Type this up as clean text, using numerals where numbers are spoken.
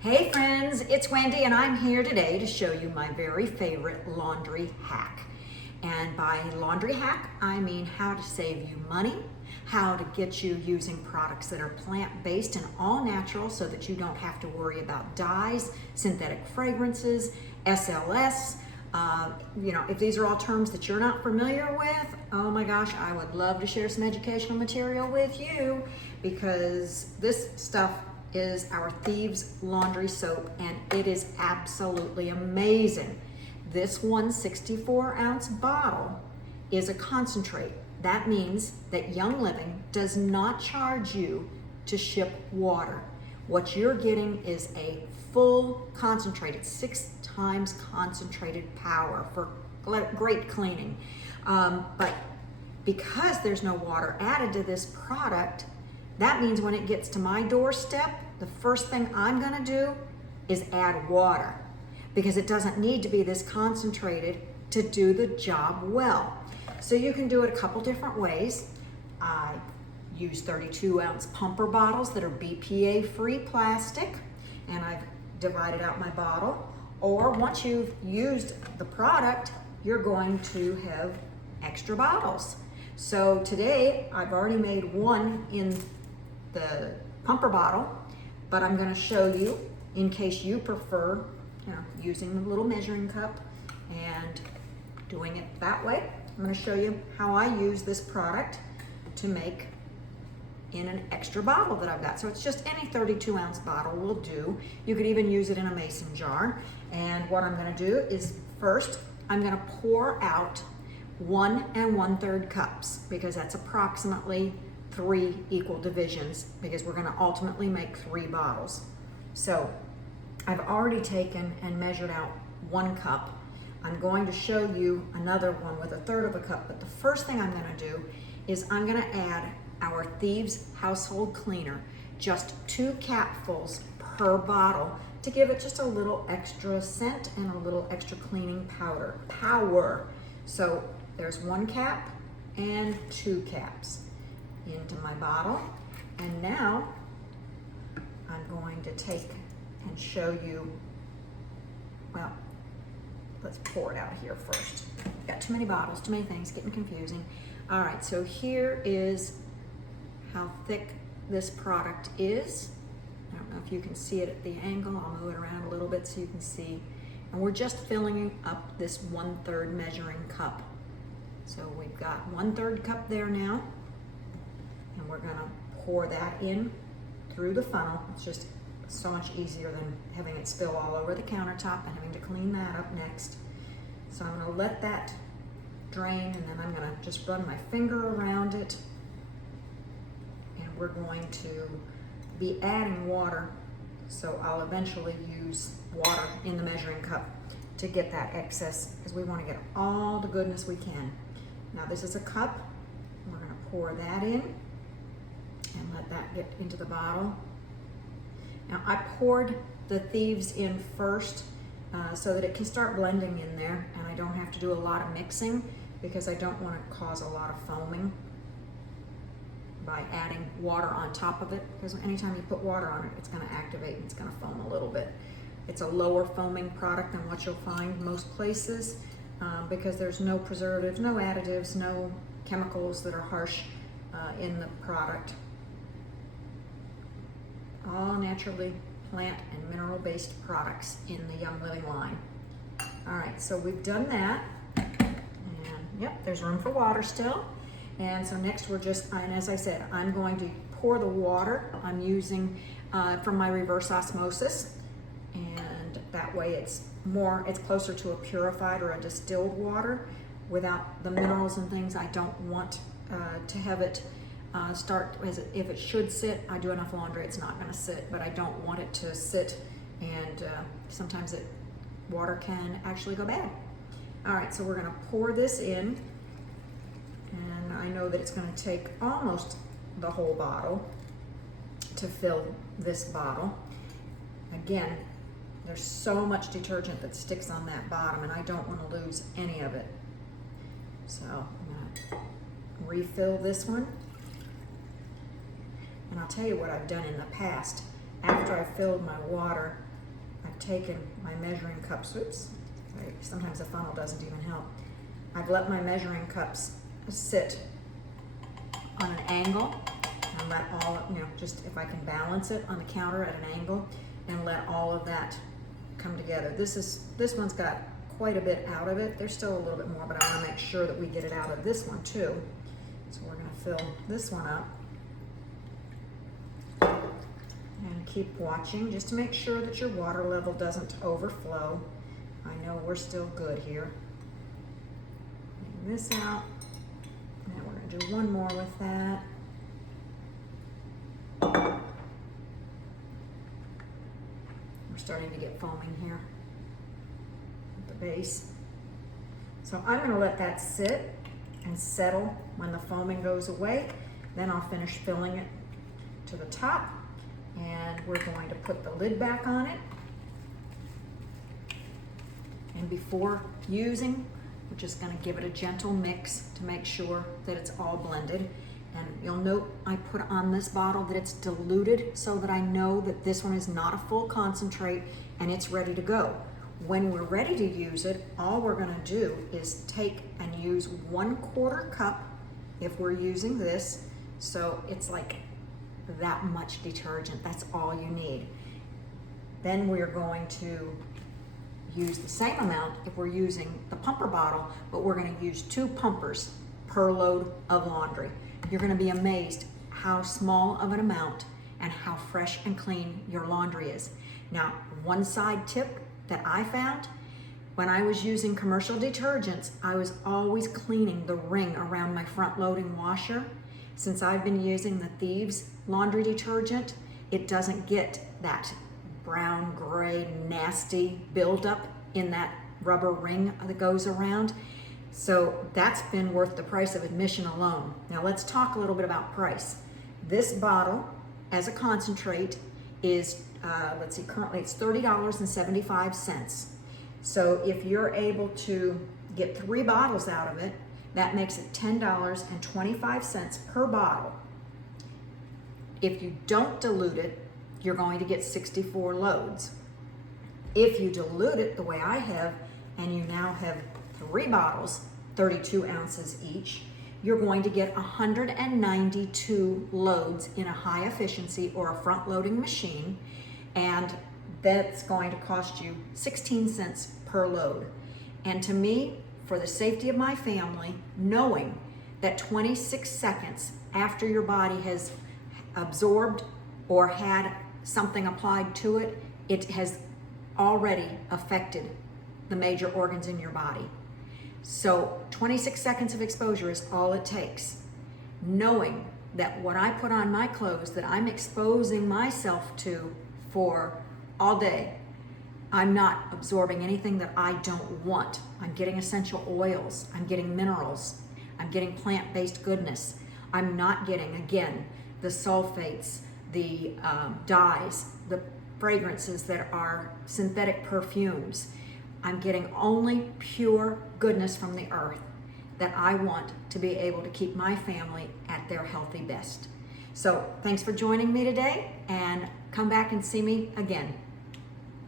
Hey friends, it's Wendy and I'm here today to show you my very favorite laundry hack. And by laundry hack, I mean how to save you money, how to get you using products that are plant-based and all natural so that you don't have to worry about dyes, synthetic fragrances, SLS. If these are all terms that you're not familiar with, oh my gosh, I would love to share some educational material with you because this stuff is our Thieves Laundry Soap and it is absolutely amazing. This 164-ounce bottle is a concentrate. That means that Young Living does not charge you to ship water. What you're getting is a full concentrated, 6 times concentrated power for great cleaning. But because there's no water added to this product, that means when it gets to my doorstep, the first thing I'm gonna do is add water because it doesn't need to be this concentrated to do the job well. So you can do it a couple different ways. I use 32-ounce pumper bottles that are BPA-free plastic, and I've divided out my bottle. Or once you've used the product, you're going to have extra bottles. So today, I've already made one in the pumper bottle, but I'm going to show you in case you prefer, using the little measuring cup and doing it that way. I'm going to show you how I use this product to make in an extra bottle that I've got. So it's just any 32-ounce bottle will do. You could even use it in a mason jar. And what I'm going to do is first, I'm going to pour out 1 1/3 cups because that's approximately 3 equal divisions because we're going to ultimately make 3 bottles. So I've already taken and measured out 1 cup. I'm going to show you another one with 1/3 of a cup, but the first thing I'm going to do is I'm going to add our Thieves household cleaner, just 2 capfuls per bottle to give it just a little extra scent and a little extra cleaning power. So there's 1 cap and 2 caps into my bottle. And now I'm going to take and show you, well, let's pour it out here first. Got too many bottles, too many things, getting confusing. All right, so here is how thick this product is. I don't know if you can see it at the angle. I'll move it around a little bit so you can see. And we're just filling up this 1/3 measuring cup. So we've got 1/3 cup there now. And we're gonna pour that in through the funnel. It's just so much easier than having it spill all over the countertop and having to clean that up next. So I'm gonna let that drain and then I'm gonna just run my finger around it. And we're going to be adding water. So I'll eventually use water in the measuring cup to get that excess because we wanna get all the goodness we can. Now this is a cup. We're gonna pour that in and let that get into the bottle. Now I poured the Thieves in first so that it can start blending in there and I don't have to do a lot of mixing because I don't want to cause a lot of foaming by adding water on top of it, because anytime you put water on it, it's going to activate and it's going to foam a little bit. It's a lower foaming product than what you'll find most places because there's no preservatives, no additives, no chemicals that are harsh in the product. All naturally plant and mineral-based products in the Young Living line. All right, so we've done that. And yep, there's room for water still. And so next we're just, and as I said, I'm going to pour the water I'm using from my reverse osmosis. And that way it's closer to a purified or a distilled water without the minerals and things. I don't want to have it if it should sit. I do enough laundry, it's not going to sit, but I don't want it to sit and sometimes water can actually go bad. All right, so we're going to pour this in and I know that it's going to take almost the whole bottle to fill this bottle. Again, there's so much detergent that sticks on that bottom and I don't want to lose any of it. So I'm going to refill this one. And I'll tell you what I've done in the past. After I filled my water, I've taken my measuring cups, oops, sometimes the funnel doesn't even help. I've let my measuring cups sit on an angle and let all, just if I can balance it on the counter at an angle and let all of that come together. This one's got quite a bit out of it. There's still a little bit more, but I want to make sure that we get it out of this one too. So we're going to fill this one up and keep watching just to make sure that your water level doesn't overflow. I know we're still good here. Bring this out. Now we're going to do one more with that. We're starting to get foaming here at the base. So I'm going to let that sit and settle when the foaming goes away. Then I'll finish filling it to the top, and we're going to put the lid back on it. And before using, we're just going to give it a gentle mix to make sure that it's all blended. And you'll note I put on this bottle that it's diluted so that I know that this one is not a full concentrate and it's ready to go. When we're ready to use it, all we're going to do is take and use 1/4 cup if we're using this. So it's like that much detergent. That's all you need. Then we're going to use the same amount if we're using the pumper bottle, but we're going to use 2 pumpers per load of laundry. You're going to be amazed how small of an amount and how fresh and clean your laundry is. Now, one side tip that I found, when I was using commercial detergents, I was always cleaning the ring around my front loading washer. Since I've been using the Thieves Laundry Detergent, it doesn't get that brown, gray, nasty buildup in that rubber ring that goes around. So that's been worth the price of admission alone. Now let's talk a little bit about price. This bottle as a concentrate is, let's see, currently it's $30.75. So if you're able to get 3 bottles out of it, that makes it $10.25 per bottle. If you don't dilute it, you're going to get 64 loads. If you dilute it the way I have, and you now have 3 bottles, 32 ounces each, you're going to get 192 loads in a high efficiency or a front loading machine, and that's going to cost you 16 cents per load. And to me, for the safety of my family, knowing that 26 seconds after your body has absorbed or had something applied to it, it has already affected the major organs in your body. So 26 seconds of exposure is all it takes. Knowing that what I put on my clothes that I'm exposing myself to for all day, I'm not absorbing anything that I don't want. I'm getting essential oils, I'm getting minerals, I'm getting plant-based goodness. I'm not getting, again, the sulfates, the dyes, the fragrances that are synthetic perfumes. I'm getting only pure goodness from the earth that I want to be able to keep my family at their healthy best. So thanks for joining me today, and come back and see me again.